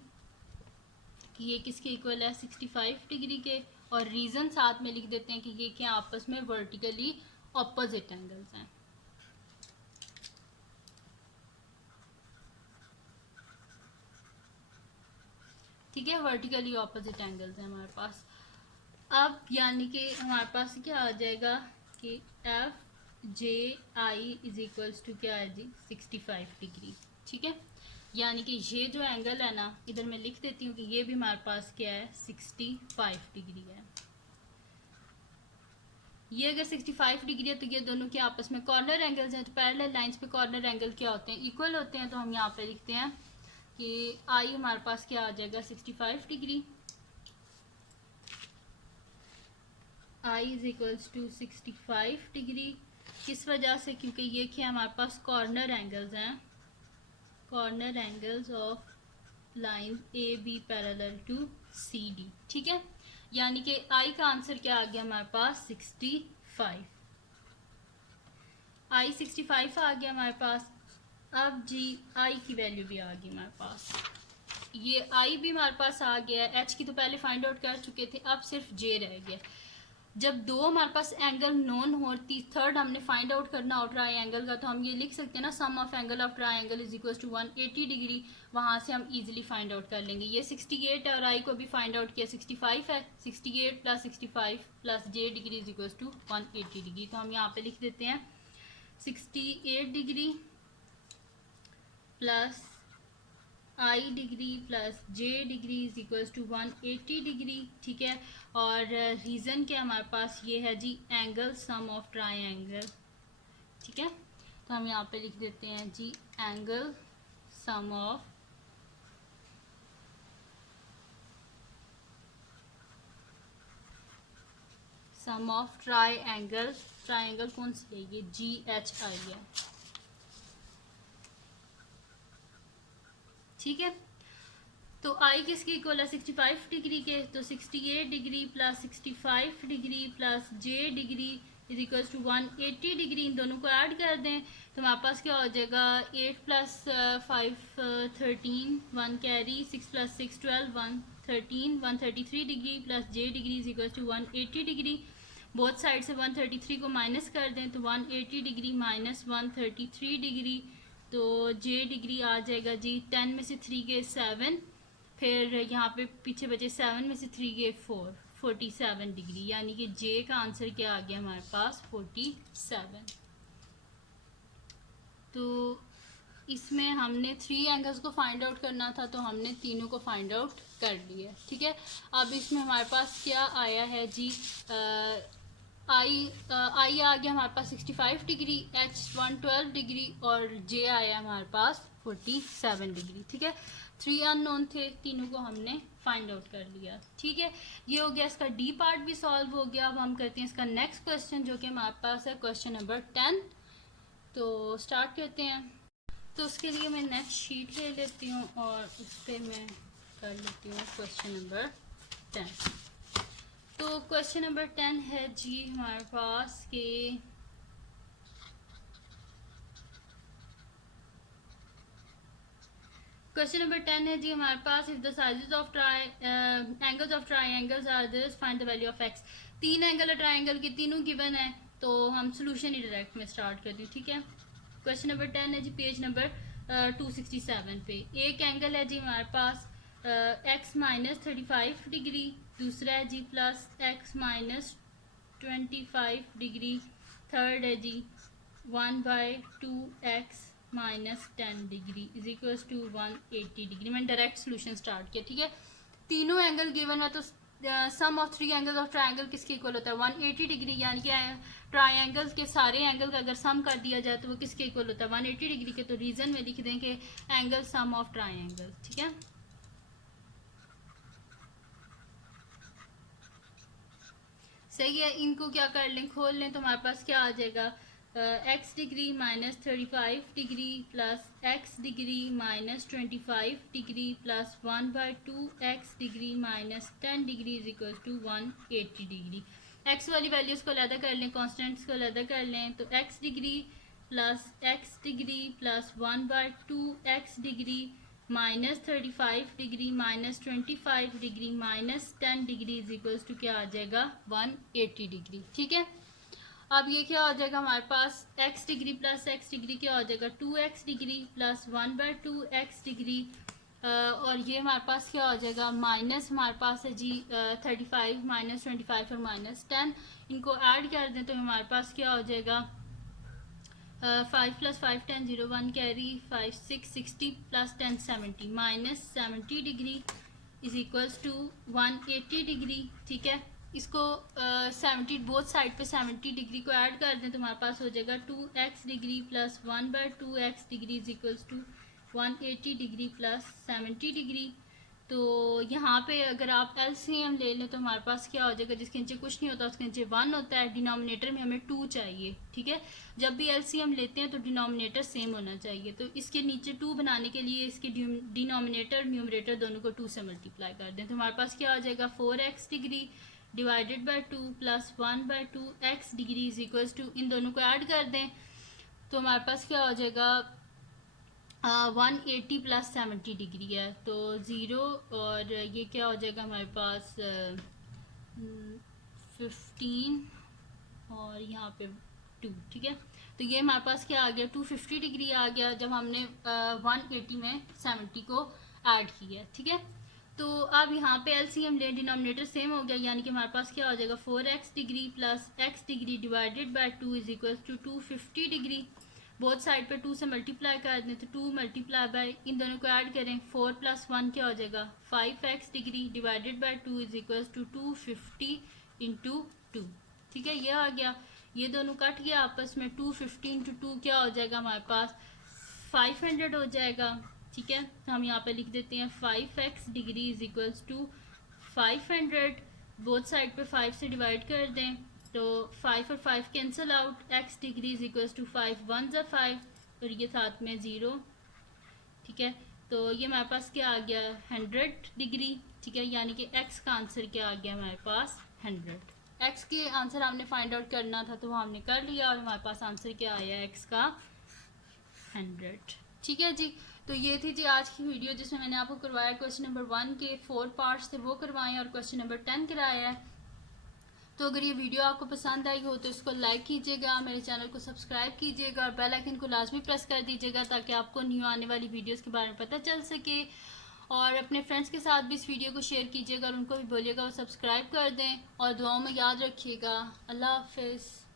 कि ये किसके इक्वल है 65 डिग्री के, और रीज़न साथ में लिख देते हैं कि ये क्या आपस में वर्टिकली ऑपोजिट एंगल्स हैं। ठीक है, वर्टिकली ऑपोजिट एंगल्स हैं हमारे पास। अब यानी कि हमारे पास क्या आ जाएगा कि F J I is equals to क्या है जी 65 डिग्री। ठीक है, यानी कि ये जो एंगल है ना, इधर मैं लिख देती हूँ कि ये भी हमारे पास क्या है 65 डिग्री है। ये अगर 65 डिग्री है तो ये दोनों के आपस में कॉर्नर एंगल्स हैं। तो पैरेलल लाइंस पे कॉर्नर एंगल क्या होते हैं, इक्वल होते हैं। तो हम यहाँ पे लिखते हैं कि आई हमारे पास क्या आ जाएगा 65 degree, I is equals to 65 degree. किस वजह से, क्योंकि ये क्या हमारे पास कॉर्नर एंगल्स हैं, corner angles of line A B parallel to C D. ठीक है, यानी कि आई का आंसर क्या आ गया हमारे पास 65, आई 65 आ गया हमारे पास। अब जी आई की वैल्यू भी आ गई हमारे पास, ये आई भी हमारे पास आ गया। एच की तो पहले फाइंड आउट कर चुके थे, अब सिर्फ जे रह गया। जब दो हमारे पास एंगल नोन हो, थर्ड हमने फाइंड आउट करना हो ट्राई एंगल का, तो हम ये लिख सकते हैं ना sum of angle of triangle is equal to 180 degree. वहां से हम इजीली फाइंड आउट कर लेंगे। ये 68 है और आई को भी फाइंड आउट किया 65 है, 68 plus 65 plus J degree is equal to 180 degree. तो हम यहाँ पे लिख देते हैं 68 degree plus I degree plus J degree is equals to 180 degree. ठीक है, और रीज़न क्या हमारे पास ये है जी एंगल सम ऑफ ट्रायंगल। ठीक है, तो हम यहाँ पे लिख देते हैं जी angle sum of triangle. Triangle कौन सी है, ये जी एच आई है। ठीक है, तो आई किसके इक्वल है 65 डिग्री के, तो 68 degree plus 65 degree plus J degree is equal to 180 degree. इन दोनों को ऐड कर दें तो हमारे पास क्या हो जाएगा 8 plus 5 13 1 carry 6 plus 6 12 1 13 133 degree plus J degree is equal to 180 degree. Both side से 133 को माइनस कर दें तो 180 डिग्री माइनस 133 डिग्री, तो जे डिग्री आ जाएगा जी 10 में से 3 गए 7, फिर यहाँ पे पीछे बचे 7 में से 3 गए 4, 47 डिग्री, यानी कि जे का आंसर क्या आ गया हमारे पास 47। तो इसमें हमने 3 एंगल्स को फाइंड आउट करना था, तो हमने तीनों को फाइंड आउट कर लिया, ठीक है। अब इसमें हमारे पास क्या आया है जी, आई आ गया हमारे पास 65 डिग्री, एच 112 डिग्री और जे आया हमारे पास 47 डिग्री, ठीक है। 3 अननोन थे, तीनों को हमने फाइंड आउट कर लिया, ठीक है। ये हो गया, इसका डी पार्ट भी सॉल्व हो गया। अब हम करते हैं इसका नेक्स्ट क्वेश्चन, जो कि हमारे पास है क्वेश्चन नंबर 10। तो स्टार्ट करते हैं। तो उसके लिए मैं नेक्स्ट शीट ले लेती हूँ और उस पर मैं कर लेती हूँ क्वेश्चन नंबर 10। तो क्वेश्चन नंबर 10 है जी हमारे पास के क्वेश्चन नंबर 10 है जी हमारे पास, if the sizes of angles of triangles are this, find the value of x. 3 angle है ट्राइंगल के, तीनों गिवन है, तो हम सोल्यूशन ही डायरेक्ट में स्टार्ट करती हूँ, ठीक है। क्वेश्चन नंबर 10 है जी पेज नंबर 267 पे। एक एंगल है जी हमारे पास एक्स माइनस 35 डिग्री, दूसरा है जी plus x minus 25 degree, third है जी 1/2x minus 10 degree is equals to 180 degree. मैंने डायरेक्ट सोल्यूशन स्टार्ट किया, ठीक है। तीनों एंगल गिवन है, तो sum of 3 angles of triangle किसके इक्वल होता है 180 डिग्री, यानी कि ट्राइंगल्स के सारे एंगल का अगर सम कर दिया जाए तो वो किसके इक्वल होता है 180 डिग्री के। तो रीजन में लिख दें कि एंगल सम ऑफ ट्राइंगल, ठीक है। सही है, इनको क्या कर लें, खोल लें, तो हमारे पास क्या आ जाएगा, X degree minus 35 degree plus X degree minus 25 degree plus 1/2x degree minus 10 degree is equal to 180 degree. X वाली वैल्यूज़ को अलग कर लें, कॉन्स्टेंट्स को अलग कर लें, तो X degree plus X degree plus 1/2x degree minus 35 degree minus 25 degree minus 10 degree is equals to क्या आ जाएगा 180 डिग्री, ठीक है। अब ये क्या हो जाएगा हमारे पास, x degree plus x degree क्या हो जाएगा 2x degree plus 1/2x degree, और ये हमारे पास क्या हो जाएगा माइनस हमारे पास है जी 35 माइनस 25 और माइनस 10, इनको ऐड कर दें तो हमारे पास क्या हो जाएगा 5 + 5 10 0 1 carry 5 6 60 plus 10 70 minus 70 degree is equals to 180 degree, ठीक है। इसको 70 बोथ साइड पे 70 डिग्री को ऐड कर दें तो हमारे पास हो जाएगा 2x degree plus 1/2x degree is equals to 180 degree plus 70 degree. तो यहाँ पे अगर आप LCM ले लें तो हमारे पास क्या हो जाएगा, जिसके नीचे कुछ नहीं होता उसके नीचे 1 होता है, डिनोमिनेटर में हमें 2 चाहिए, ठीक है। जब भी LCM लेते हैं तो डिनोमिनेटर सेम होना चाहिए, तो इसके नीचे 2 बनाने के लिए इसके डिनोमिनेटर न्यूमरेटर दोनों को 2 से मल्टीप्लाई कर दें तो हमारे पास क्या हो जाएगा 4x degree divided by 2 plus 1/2x degree is equals to, इन दोनों को ऐड कर दें तो हमारे पास क्या हो जाएगा 180 प्लस 70 डिग्री है, तो 0 और ये क्या हो जाएगा हमारे पास 15 और यहाँ पे 2, ठीक है। तो ये हमारे पास क्या आ गया 250 डिग्री आ गया जब हमने 180 में 70 को ऐड किया, ठीक है। तो अब यहाँ पे LCM ले, डिनोमिनेटर सेम हो गया, यानी कि हमारे पास क्या हो जाएगा 4x degree plus x degree divided by 2 is equal to 250 degree. Both side पे 2 से मल्टीप्लाई कर दें तो 2 मल्टीप्लाई बाय इन दोनों को ऐड करें 4 + 1 क्या हो जाएगा 5x degree divided by 2 is equal to 250 × 2, ठीक है। ये आ गया, ये दोनों कट गया आपस में, 250 × 2 क्या हो जाएगा हमारे पास 500 हो जाएगा, ठीक है। तो हम यहाँ पे लिख देते हैं 5x degree is equals to 500, both side पे 5 से डिवाइड कर दें तो 5 और 5 cancel out, x degree is equals to 5 1 × 5 और ये साथ में 0, ठीक है। तो ये हमारे पास क्या आ गया 100 डिग्री, ठीक है, यानी कि x का आंसर क्या आ गया हमारे पास 100। x के आंसर हमने फाइंड आउट करना था तो वो हमने कर लिया और हमारे पास आंसर क्या आया x का 100, ठीक है जी। तो ये थी जी आज की वीडियो जिसमें मैंने आपको करवाया क्वेश्चन नंबर 1 के 4 पार्ट्स थे वो करवाए और क्वेश्चन नंबर 10 कराया है। तो अगर ये वीडियो आपको पसंद आई हो तो इसको लाइक कीजिएगा, मेरे चैनल को सब्सक्राइब कीजिएगा और बेल आइकन को लाजमी प्रेस कर दीजिएगा ताकि आपको न्यू आने वाली वीडियोस के बारे में पता चल सके। और अपने फ्रेंड्स के साथ भी इस वीडियो को शेयर कीजिएगा और उनको भी बोलिएगा वो सब्सक्राइब कर दें और दुआओं में याद रखिएगा। अल्लाह हाफिज़।